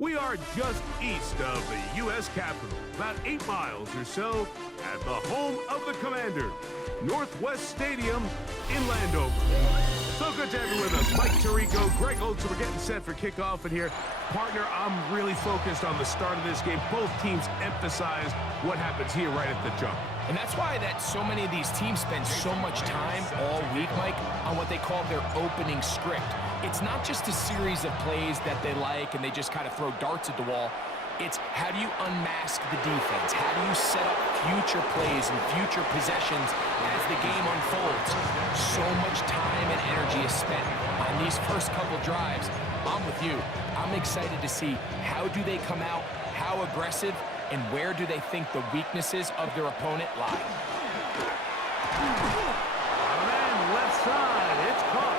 We are just east of the U.S. Capitol, about 8 miles or so, at the home of the Commander, Northwest Stadium in Landover. So good to have you with us. Mike Tirico, Greg Olson, we're getting set for kickoff in here. Partner, I'm really focused on the start of this game. Both teams emphasize what happens here right at the jump. And that's why so many of these teams spend so much time all week, Mike, on what they call their opening script. It's not just a series of plays that they like and they just kind of throw darts at the wall. It's how do you unmask the defense? How do you set up future plays and future possessions as the game unfolds? So much time and energy is spent on these first couple drives. I'm with you. I'm excited to see how do they come out, how aggressive, and where do they think the weaknesses of their opponent lie. Man, left side, it's caught.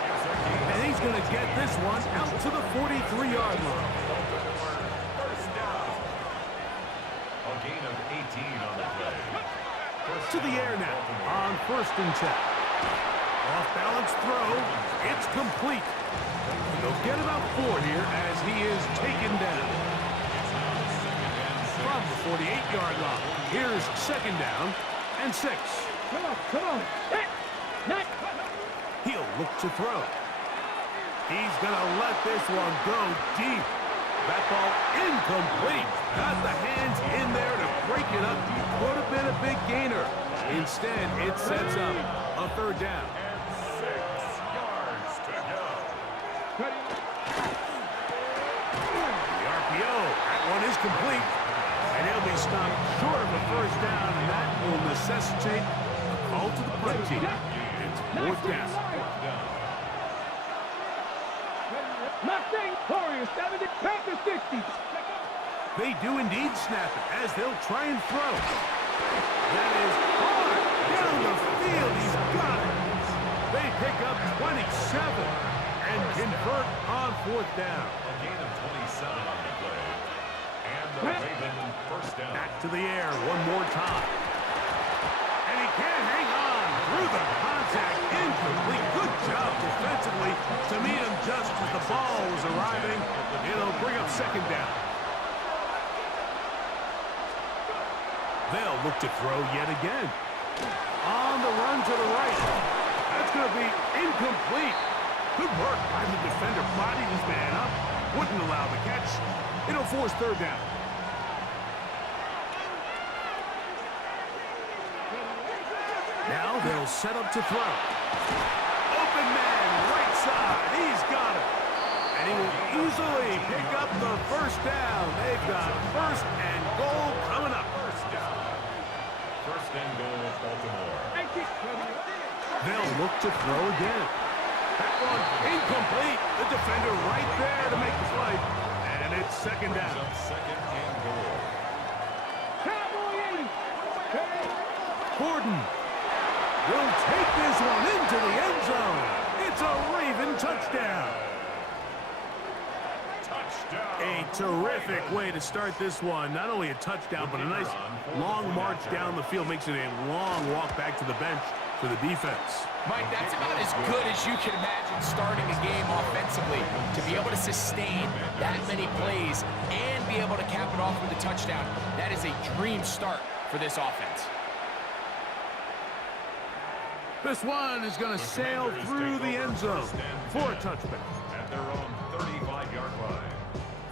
And he's going to get this one out to the 43-yard line. A gain of 18 on the play. To the air now on 1st and 10. Off-balance throw. It's complete. They'll get about 4 here as he is taken down. From the 48-yard line, here's 2nd down and 6. Come on. He'll look to throw. He's going to let this one go deep. That ball incomplete. Got the hands in there to break it up. Would have been a big gainer. Instead, it sets up a 3rd down. And 6 yards to go. The RPO, that one is complete. And he'll be stopped short of a 1st down, and that will necessitate a call to the punt team. It's 4th down. Mustang Warriors 70, Panthers 60. They do indeed snap it as they'll try and throw. That is hard down the field. He's got it. They pick up 27 and convert on 4th down. A gain of 27 on the play. And the Raven 1st down. Back to the air one more time. And he can't hang on through the contact. Incomplete. Good job defensively to meet him just as the ball was arriving. It'll bring up 2nd down. They'll look to throw yet again. On the run to the right. That's going to be incomplete. Good work by the defender. Bodied his man up. Wouldn't allow the catch. It'll force 3rd down. Now they'll set up to throw. Open man, right side. He's got it. And he will easily pick up the 1st down. They've got 1st and goal coming up. 1st and goal, Baltimore. They'll look to throw again. That one incomplete. The defender right there to make the play. And it's 2nd down. 2nd and goal. Gordon will take this one into the end zone. It's a Raven touchdown. A terrific way to start this one. Not only a touchdown, but a nice long march down the field. Makes it a long walk back to the bench for the defense. Mike, that's about as good as you can imagine starting a game offensively. To be able to sustain that many plays and be able to cap it off with a touchdown, that is a dream start for this offense. This one is going to sail through the end zone for a touchback. At their own 35-yard line.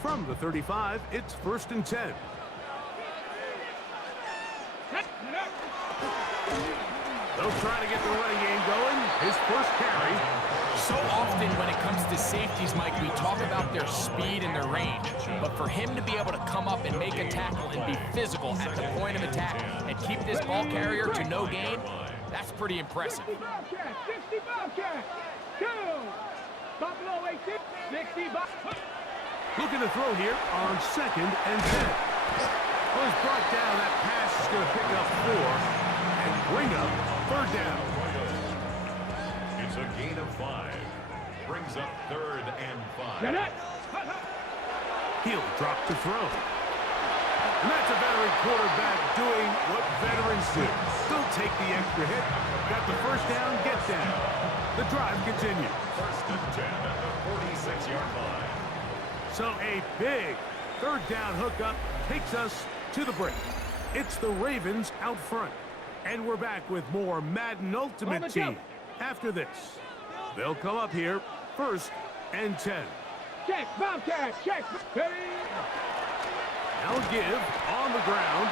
From the 35, it's 1st and 10. They'll try to get the running game going. His 1st carry. So often when it comes to safeties, Mike, we talk about their speed and their range. But for him to be able to come up and make a tackle and be physical at the point of attack and keep this ball carrier to no gain, that's pretty impressive. 60 Bobcat. 2. Buffalo 18. 60 Bobcat. Looking to throw here on 2nd and 10. Was brought down. That pass is going to pick up 4 and bring up 3rd down. It's a gain of 5. Brings up 3rd and 5. He'll drop to throw. And that's a veteran quarterback doing what veterans do. Don't take the extra hit. Got the 1st down, get down. The drive continues. 1st and 10 at the 46-yard line. So a big Third down hookup takes us to the break. It's the Ravens out front. And we're back with more Madden Ultimate Team after this. They'll come up here, 1st and 10. Check, Bobcat, check. Now give on the ground.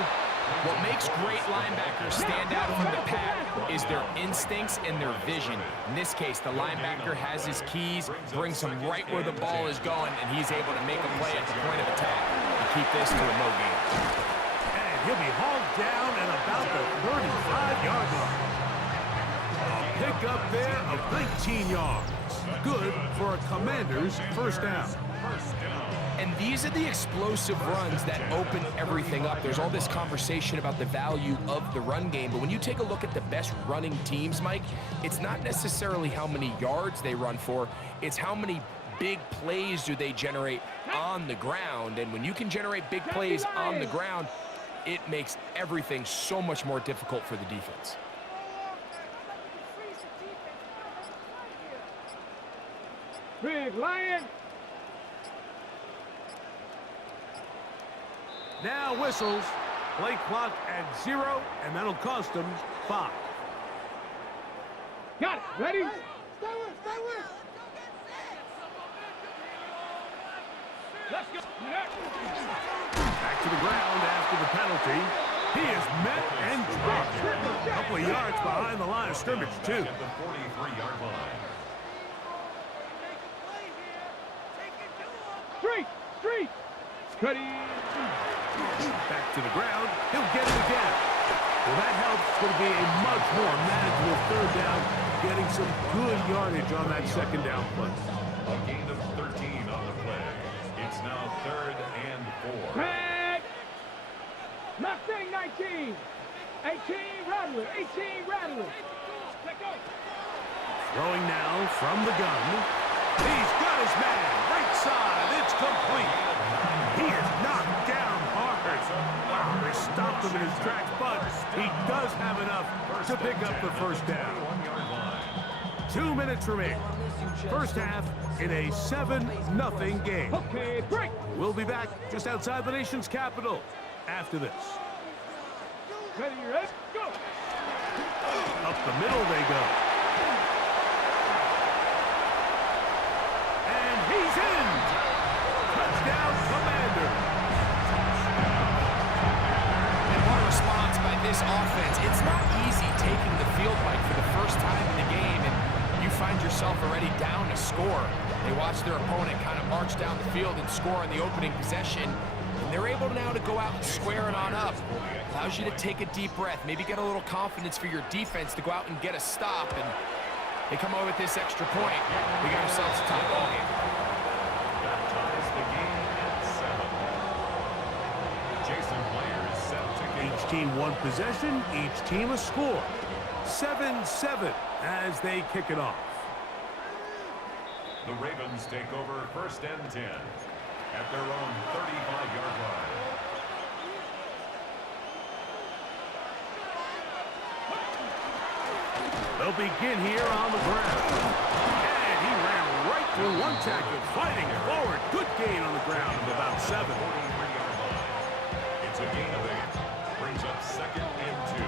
What makes great linebackers stand out from the pack is their instincts and their vision. In this case, the linebacker has his keys, brings him right where the ball is going, and he's able to make a play at the point of attack and keep this to a no gain. And he'll be hauled down at about the 35-yard line. A pickup there of 19 yards. Good for a Commander's first down. And these are the explosive runs that open everything up. There's all this conversation about the value of the run game, but when you take a look at the best running teams, Mike, it's not necessarily how many yards they run for, it's how many big plays do they generate on the ground. And when you can generate big plays on the ground, it makes everything so much more difficult for the defense. Big Lion. Now whistles. Play clock at 0, and that'll cost them 5. Got it. Ready? Stay with. Let's go. Back to the ground after the penalty. He is met and dropped. A couple of yards behind the line of scrimmage, too. At the 43-yard line. Street. Scuddy. Back to the ground. He'll get it again. Well, that helps. It's going to be a much more manageable 3rd down, getting some good yardage on that 2nd down play. A gain of 13 on the play. It's now 3rd and 4. Red. Mustang 19. 18 Rattler. 18 Rattler. Let go. Throwing now from the gun. He's got his man. Right side. It's complete. He is knocked down hard. Wow, they stopped him in his tracks, but he does have enough to pick up the 1st down. 2 minutes remaining. First half in a 7-0 game. Okay, break. We'll be back just outside the nation's capital after this. Ready, go. Up the middle they go. And he's in. Touchdown, Commander. And what a response by this offense. It's not easy taking the field, Mike, for the first time in the game, and you find yourself already down a score. They watch their opponent kind of march down the field and score on the opening possession, and they're able now to go out and square it on up. Allows you to take a deep breath, maybe get a little confidence for your defense to go out and get a stop, and they come away with this extra point. We got ourselves a tie ball game. That ties the game at 7. Jason Players set to kick Each off. team one possession, each team a score. 7-7 as they kick it off. The Ravens take over 1st and 10 at their own 35-yard line. They'll begin here on the ground. And he ran right through one tackle, fighting forward. Good gain on the ground of about 7. 43-yard line. It's a gain of 8. Brings up 2nd and 2.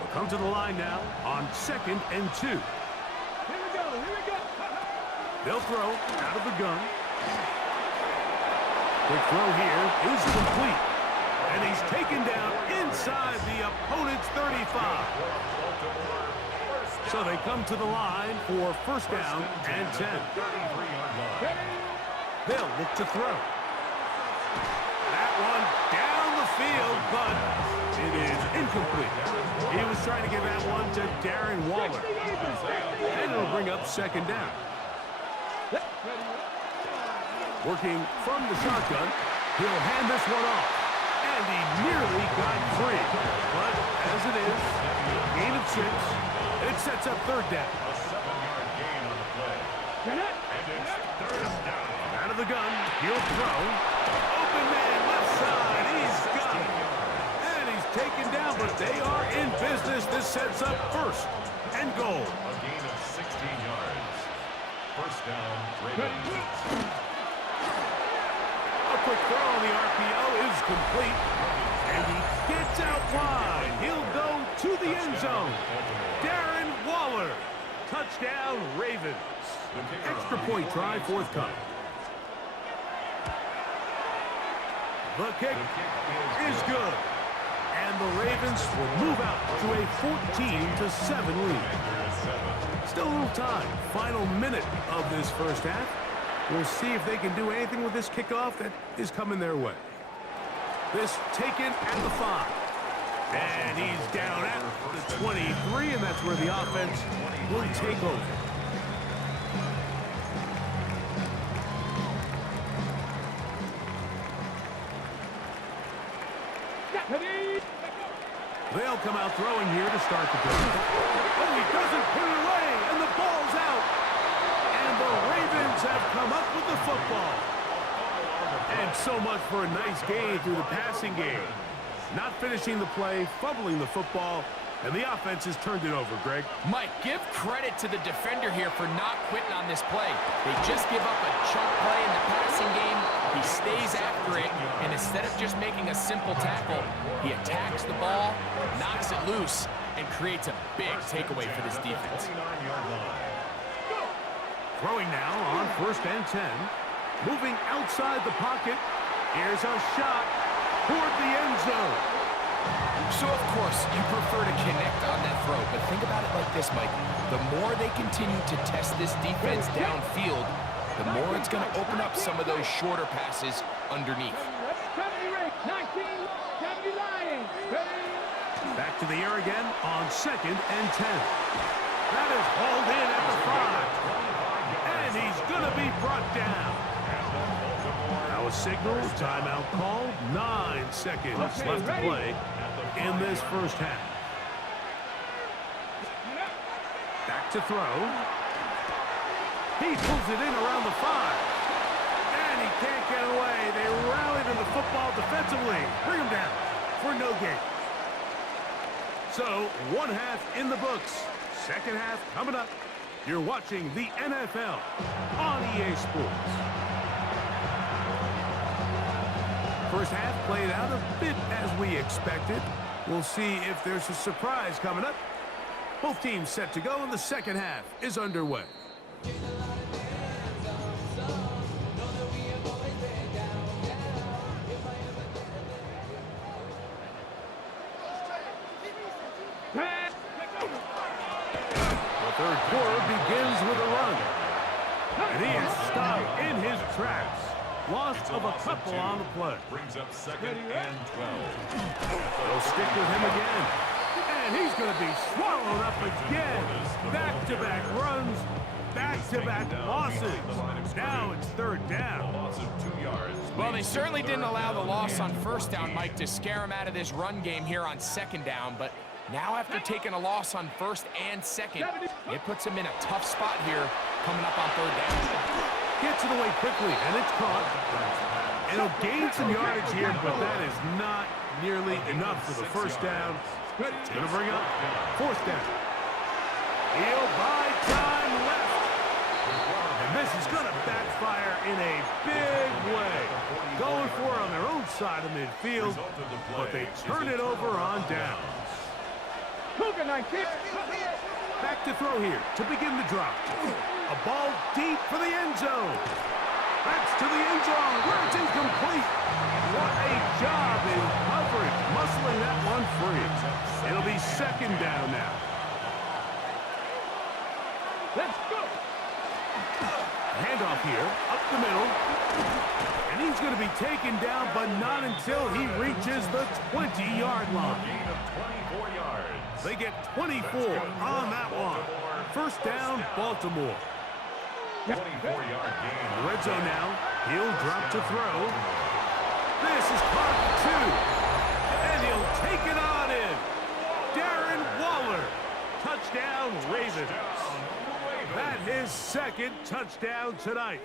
We'll come to the line now on 2nd and 2. Here we go. They'll throw out of the gun. The throw here is complete. And he's taken down inside the opponent's 35. So they come to the line for 1st down and 10. 33-yard line. They'll look to throw. That one down the field, but it is incomplete. He was trying to give that one to Darren Waller. And it'll bring up 2nd down. Working from the shotgun, he'll hand this one off. And he nearly got free. But as it is, gain of 6. It sets up 3rd down. A 7-yard gain on the play. And it's 3rd down. Out of the gun, he'll throw. Open man, left side, he's got it. And he's taken down, but they are in business. This sets up 1st and goal. A gain of 16 yards. 1st down, Ravens. A quick throw on the RPO is complete. And he gets out wide. He'll go to the end zone. Darren Waller. Touchdown, Ravens. Extra point try forthcoming. The kick is good. And the Ravens will move out to a 14-7 lead. Still a little time. Final minute of this first half. We'll see if they can do anything with this kickoff that is coming their way. This taken at the 5. And he's down at the 23, and that's where the offense will take over. They'll come out throwing here to start the drive. Oh, he doesn't put it away, and the ball's out. And the Ravens have come up with the football. And so much for a nice gain through the passing game. Not finishing the play, fumbling the football, and the offense has turned it over, Greg. Mike, give credit to the defender here for not quitting on this play. They just give up a chunk play in the passing game. He stays after it, and instead of just making a simple tackle, he attacks the ball, knocks it loose, and creates a big takeaway for this defense. Throwing now on 1st and 10. Moving outside the pocket. Here's a shot toward the end zone. So, of course, you prefer to connect on that throw, but think about it like this, Mike. The more they continue to test this defense downfield, the more it's going to open up some of those shorter passes underneath. Back to the air again on 2nd and 10. That is hauled in at the 5. And he's going to be brought down. Now a signal, timeout called, 9 seconds left to play in this first half. Back to throw. He pulls it in around the 5. And he can't get away. They rally to the football defensively. Bring him down for no gain. So, 1 half in the books. Second half coming up. You're watching the NFL on EA Sports. First half played out a bit as we expected. We'll see if there's a surprise coming up. Both teams set to go, and the second half is underway. The third quarter begins with a run. And he is stopped in his tracks. Loss of a couple on the play. Brings up 2nd and 12. They'll stick with him again. And he's going to be swallowed up again. Back-to-back runs, back-to-back losses. Now it's 3rd down. Loss of 2 yards. Well, they certainly didn't allow the loss on 1st down, Mike, to scare him out of this run game here on 2nd down. But now after taking a loss on 1st and 2nd, it puts him in a tough spot here coming up on 3rd down. Gets it away quickly, and it's caught. It'll gain some yardage here, but that is not nearly enough for the 1st down. It's going to bring up 4th down. He'll buy time left. And this is going to backfire in a big way. Going for it on their own side of midfield, but they turn it over on downs. Back to throw here to begin the drop. A ball deep for the end zone. That's to the end zone where it's incomplete. What a job in coverage, muscling that one free. It'll be 2nd down now. Let's go. Handoff here, up the middle. And he's going to be taken down, but not until he reaches the 20-yard line. Gain of 24 yards. They get 24 on that one. 1st down, Baltimore. 24-yard gain. Red zone now. He'll drop to throw. This is caught 2. And he'll take it on in. Darren Waller. Touchdown, Ravens. That his 2nd touchdown tonight.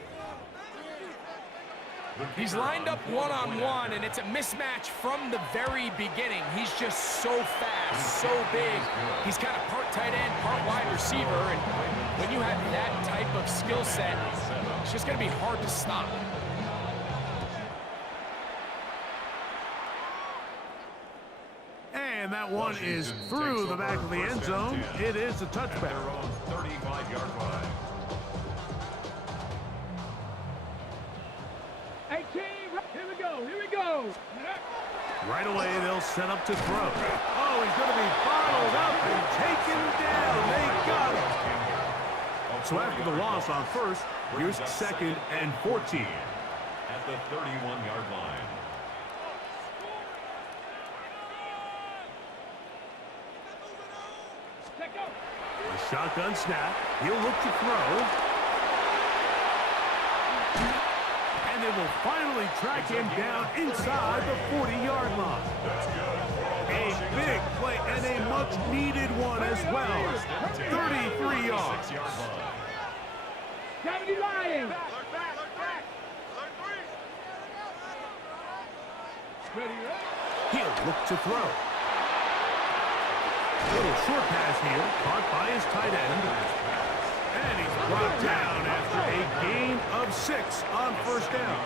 He's lined up one-on-one, and it's a mismatch from the very beginning. He's just so fast, so big. He's kind of part tight end, part wide receiver, and when you have that type of skill set, it's just going to be hard to stop. one is through the back of the end zone. It is a touchback. At their own 35-yard line. 18, here we go, here we go. Right away, they'll set up to throw. Oh, he's going to be bottled up and taken down. They got him. So after the loss on first, here's second and 14. At the 31-yard line. A shotgun snap. He'll look to throw. And they will finally track him down inside the 40-yard line. A big play and a much-needed one as well. 33 yards. Gravity Lions. Ready, ready. He'll look to throw. Little short pass here, caught by his tight end. And he's brought down after a gain of 6 on first down.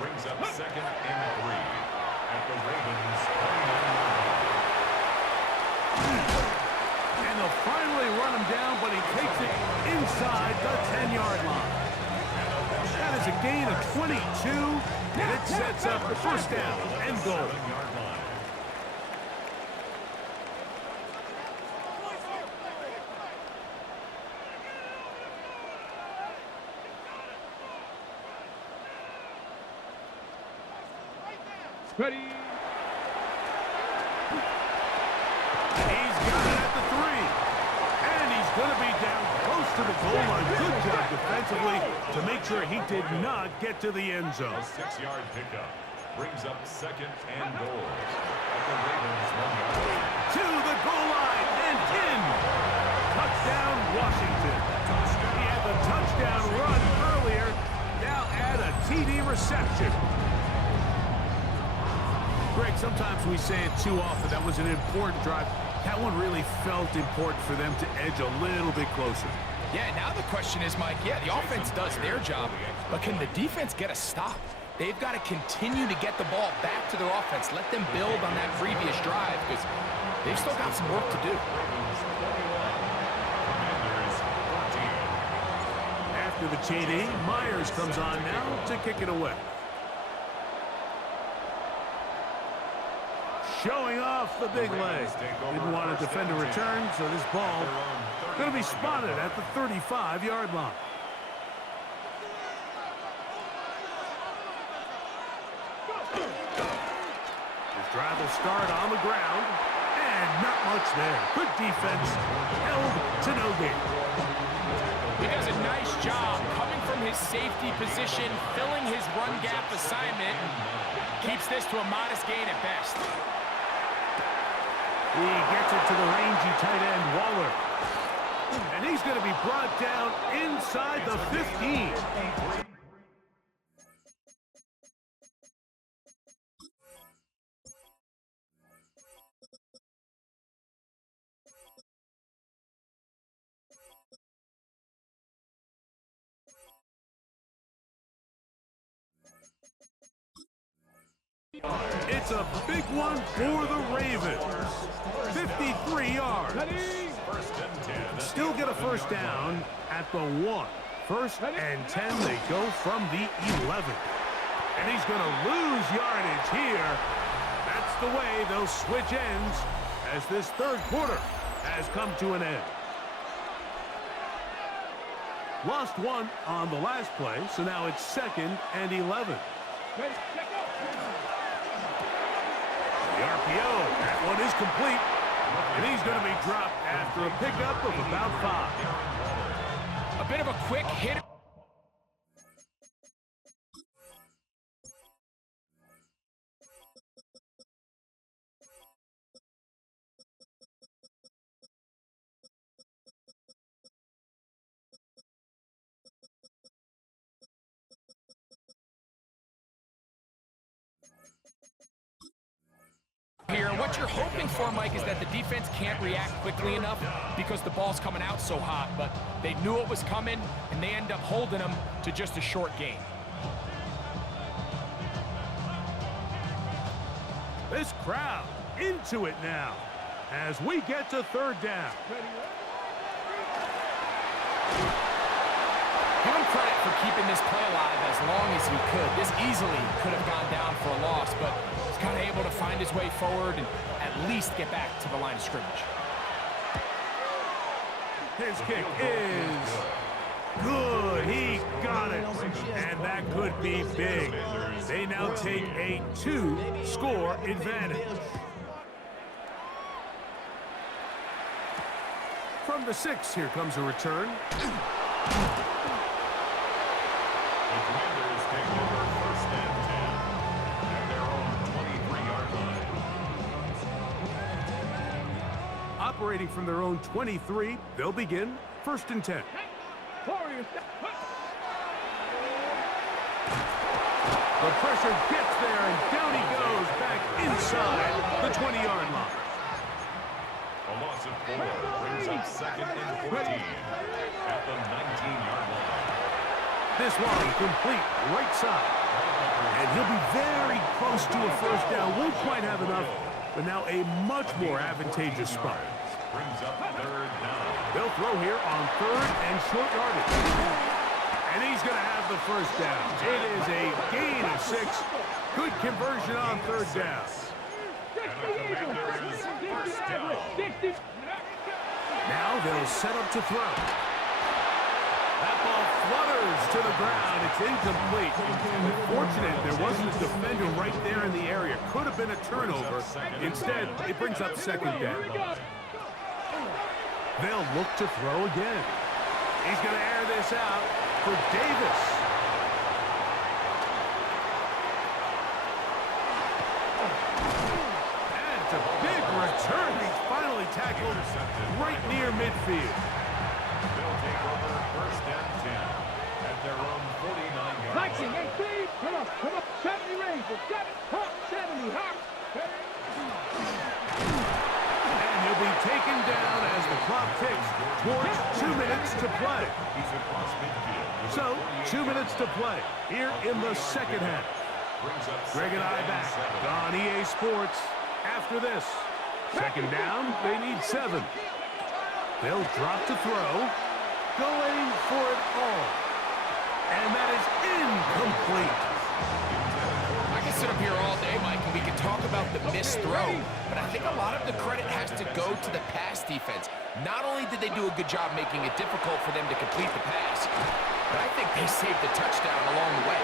Brings up second and 3 at the Ravens' 29-yard line. And they'll finally run him down, but he takes it inside the 10-yard line. That is a gain of 22, and it sets up the first down and goal. Ready. He's got it at the 3. And he's going to be down close to the goal line. Good job defensively to make sure he did not get to the end zone. A 6-yard pickup brings up second and goal at the Ravens' 1-yard line. To the goal line and in. Touchdown, Washington. He had the touchdown run earlier. Now add a TD reception. Greg, sometimes we say it too often. That was an important drive. That one really felt important for them to edge a little bit closer. Yeah, now the question is, Mike, yeah, the offense does their job, but can the defense get a stop? They've got to continue to get the ball back to their offense. Let them build on that previous drive because they've still got some work to do. After the TD, Myers comes on now to kick it away. Showing off the big leg. Didn't want to defend a return, so this ball going to be spotted at the 35-yard line. His drive will start on the ground, and not much there. Good defense, held to no gain. He does a nice job coming from his safety position, filling his run gap assignment, keeps this to a modest gain at best. He gets it to the rangy tight end, Waller. And he's going to be brought down inside the 15. It's a big one for the Ravens. 53 yards. Still get a first down at the 1. First and 10, they go from the 11. And he's going to lose yardage here. That's the way they'll switch ends as this third quarter has come to an end. Lost one on the last play, so now it's second and 11. The RPO, that one is complete. And he's going to be dropped after a pickup of about 5. A bit of a quick hit. Here, what you're hoping for, Mike, is that the defense can't react quickly enough because the ball's coming out so hot, but they knew it was coming, and they end up holding them to just a short gain. This crowd into it now as we get to third down. Give him credit for keeping this play alive as long as he could. This easily could have gone down for a loss, but he's kind of able to find his way forward and at least get back to the line of scrimmage. His kick is good. He got it. And that could be big. They now take a 2-score advantage. From the 6, here comes a return. The Commanders take over first and 10 at their own 23-yard line. Operating from their own 23, they'll begin first and 10. The pressure gets there, and down he goes back inside the 20-yard line. A loss of 4 brings up second and 14 at the 19-yard line. This one complete right side. And he'll be very close to a first down. Won't quite have enough, but now a much more advantageous spot. Brings up third down. They'll throw here on third and short yardage. And he's going to have the first down. It is a gain of 6. Good conversion on third down. Now they'll set up to throw. That ball flutters to the ground. It's incomplete. Fortunate there wasn't a defender right there in the area. Could have been a turnover. Instead, it brings up second down. They'll look to throw again. He's going to air this out for Davis. And it's a big return. He's finally tackled right near midfield. They'll take over first and 10 at their own 49-yard Viking, line. 18, come on, 70 Rangers, 70, hop. And he'll be taken down as the clock ticks towards 2 minutes to play. He's across midfield. So, 2 minutes to play here in the second half. Brings up Greg and I back on EA Sports after this. Second down, they need 7. They'll drop to throw, going for it all. And that is incomplete. I can sit up here all day, Mike, and we can talk about the missed throw, but I think a lot of the credit has to go to the pass defense. Not only did they do a good job making it difficult for them to complete the pass, but I think they saved the touchdown along the way.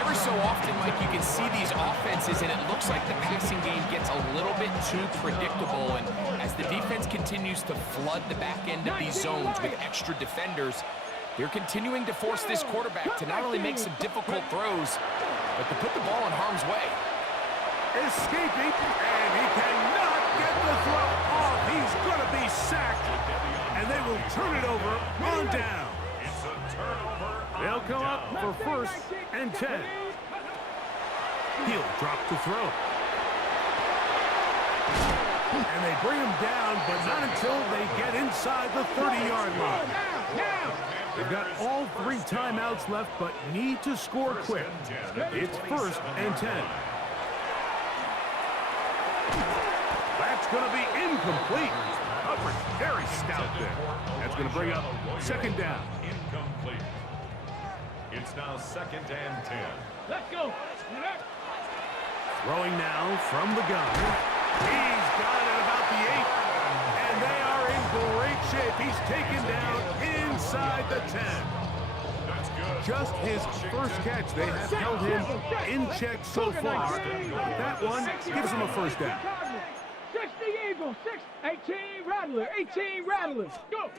Every so often, Mike, you can see these offenses, and it looks like the passing game gets a little bit too predictable, and as the defense continues to flood the back end of these zones with extra defenders, they're continuing to force this quarterback to not only make some difficult throws, but to put the ball in harm's way. Escaping, and he cannot get the throw off. He's going to be sacked, and they will turn it over on down. It's a turnover. They'll come up for first and 10. He'll drop to throw. And they bring him down, but not until they get inside the 30-yard line. They've got all 3 timeouts left, but need to score quick. It's first and 10. That's going to be incomplete. Coverage very stout there. That's going to bring up second down. Incomplete. It's now second and 10. Let's go. Throwing now from the gun. He's got it at about the 8. And they are in great shape. He's taken down inside the 10. That's good. Just his first catch. They have held him in check so far. That one gives him a first down. 60 Eagles, 18 Rattler, 18 Rattlers. Go.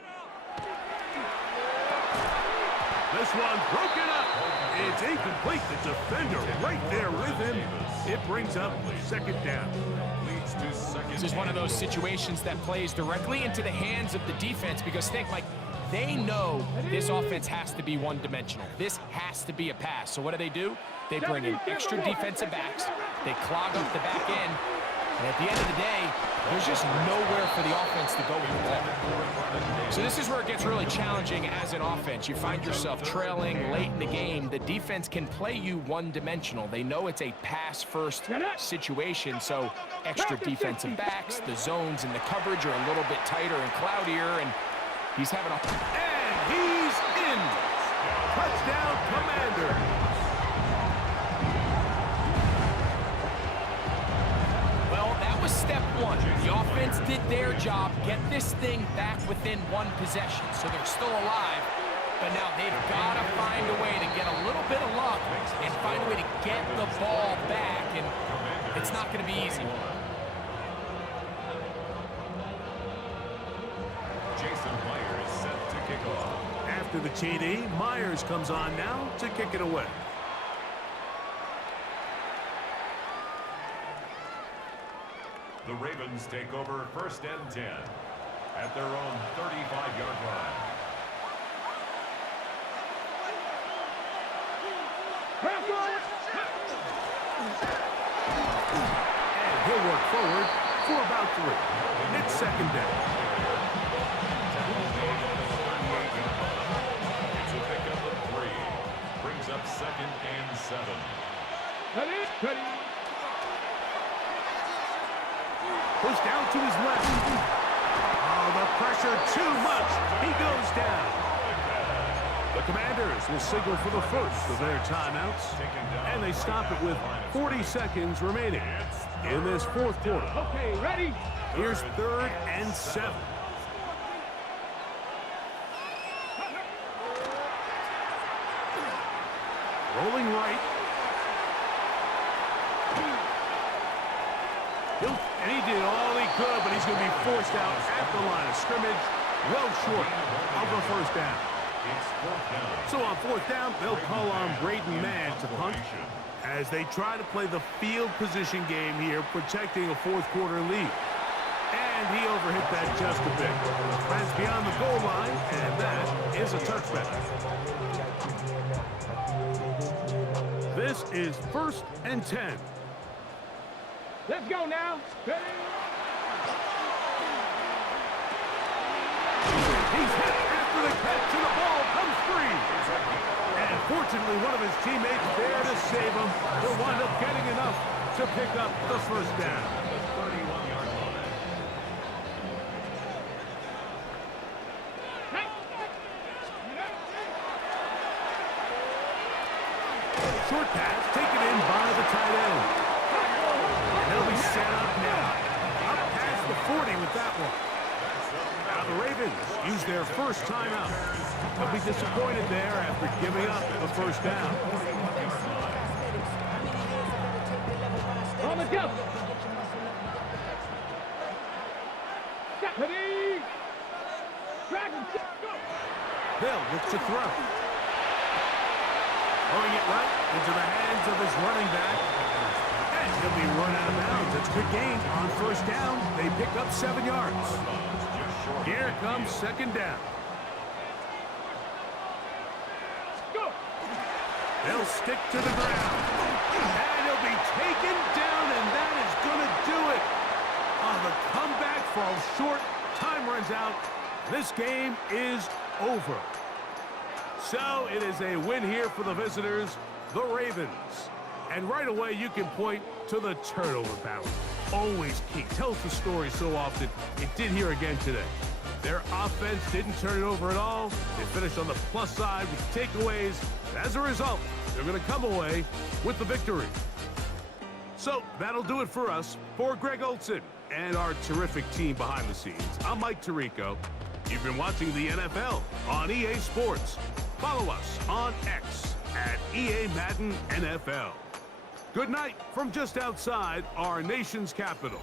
This one broken up. It's incomplete. The defender right there with him. It brings up second down. Leads to second. This is one of those situations that plays directly into the hands of the defense because think, Mike, they know this offense has to be one-dimensional. This has to be a pass. So what do? They bring in extra defensive backs. They clog up the back end. And at the end of the day, There's just nowhere for the offense to go with the ball. So this is where it gets really challenging as an offense. You find yourself trailing late in the game. The defense can play you one-dimensional. They know it's a pass-first situation, so extra defensive backs, the zones and the coverage are a little bit tighter and cloudier, and he's having a... And he's in. Touchdown, Commanders. Step one, the offense did their job, get this thing back within one possession, so they're still alive, but now they've got to find a way to get a little bit of luck and find a way to get the ball back, and it's not going to be easy. Jason Myers set to kick off. After the TD, Myers comes on now to kick it away. The Ravens take over 1st and 10 at their own 35-yard line. And he'll work forward for about 3. It's 2nd down. It's a pickup of 3. Brings up 2nd and 7. Pushed down to his left. Oh, the pressure too much. He goes down. The Commanders will signal for the first of their timeouts. And they stop it with 40 seconds remaining in this 4th quarter. Okay, ready? Here's 3rd and 7. Rolling right. And he did all he could, but he's going to be forced out at the line of scrimmage, well short of the 1st down. So on 4th down, they'll call on Braden Mann to punt as they try to play the field position game here, protecting a 4th quarter lead. And he overhit that just a bit. That's beyond the goal line, and that is a touchback. This is 1st and 10. Let's go now. Ready? He's hit after the catch, and the ball comes free. And fortunately, one of his teammates there to save him. He'll wind up getting enough to pick up the 1st down. Short pass taken in by the tight end. They'll be set up now. Up past the 40 with that one. Now the Ravens use their first timeout. They'll be disappointed there after giving up the 1st down. On the jump. Ready? Dragon. They'll look to throw. Throwing it right into the hands of his running back. And he'll be run out of bounds. It's a good gain on 1st down. They pick up 7 yards. Here comes 2nd down. Go. They'll stick to the ground. And he'll be taken down, and that is going to do it. The comeback falls short. Time runs out. This game is over. So it is a win here for the visitors, the Ravens. And right away, you can point to the turnover battle. Always key. Tells the story so often. It did here again today. Their offense didn't turn it over at all. They finished on the plus side with takeaways. As a result, they're going to come away with the victory. So that'll do it for us. For Greg Olson and our terrific team behind the scenes, I'm Mike Tirico. You've been watching the NFL on EA Sports. Follow us on X at EA Madden NFL. Good night from just outside our nation's capital.